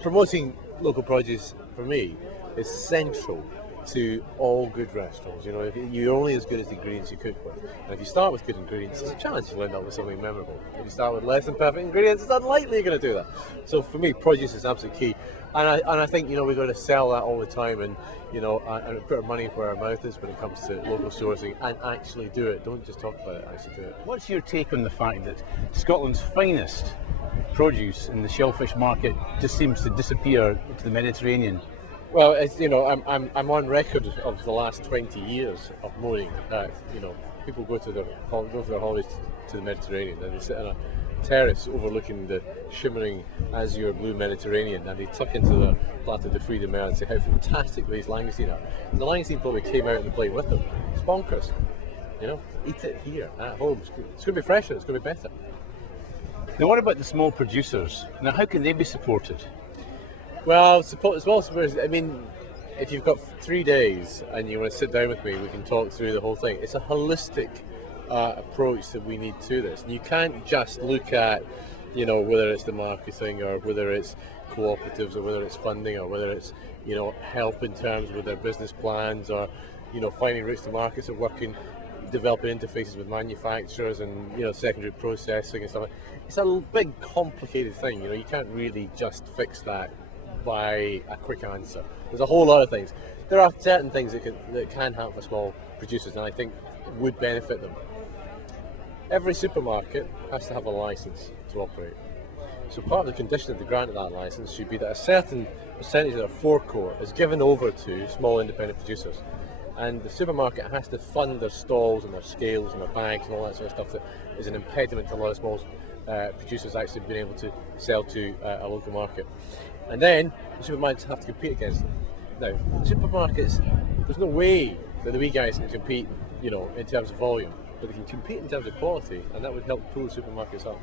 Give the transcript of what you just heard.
promoting local produce for me is central to all good restaurants. You know, if you're only as good as the ingredients you cook with. And if you start with good ingredients, there's a chance you'll end up with something memorable. If you start with less than perfect ingredients, it's unlikely you're going to do that. So for me, produce is absolutely key. And I think, you know, we've got to sell that all the time, and, you know, and put our money where our mouth is when it comes to local sourcing, and actually do it. Don't just talk about it, actually do it. What's your take on the fact that Scotland's finest produce in the shellfish market just seems to disappear to the Mediterranean? Well, it's, you know, I'm on record of the last 20 years of moaning that, you know, people go for their holidays to the Mediterranean, and they sit on a terrace overlooking the shimmering azure blue Mediterranean, and they tuck into the plateau de fruits de mer and say how fantastic these langoustine are. And the langoustine probably came out on the plate with them. It's bonkers. You know, eat it here at home. It's going to be fresher. It's going to be better. Now, what about the small producers? Now, how can they be supported? Well, I mean, if you've got 3 days and you want to sit down with me, we can talk through the whole thing. It's a holistic approach that we need to this. And you can't just look at, you know, whether it's the marketing or whether it's cooperatives or whether it's funding or whether it's, you know, help in terms with their business plans or, you know, finding routes to markets or developing interfaces with manufacturers and, you know, secondary processing and stuff. It's a big, complicated thing. You know, you can't really just fix that by a quick answer. There's a whole lot of things. There are certain things that can help for small producers, and I think would benefit them. Every supermarket has to have a license to operate. So part of the condition of the grant of that license should be that a certain percentage of their forecourt is given over to small independent producers. And the supermarket has to fund their stalls and their scales and their bags and all that sort of stuff that is an impediment to a lot of small producers actually being able to sell to a local market. And then the supermarkets have to compete against them. Now, supermarkets, there's no way that the wee guys can compete, you know, in terms of volume, but they can compete in terms of quality, and that would help pull the supermarkets up.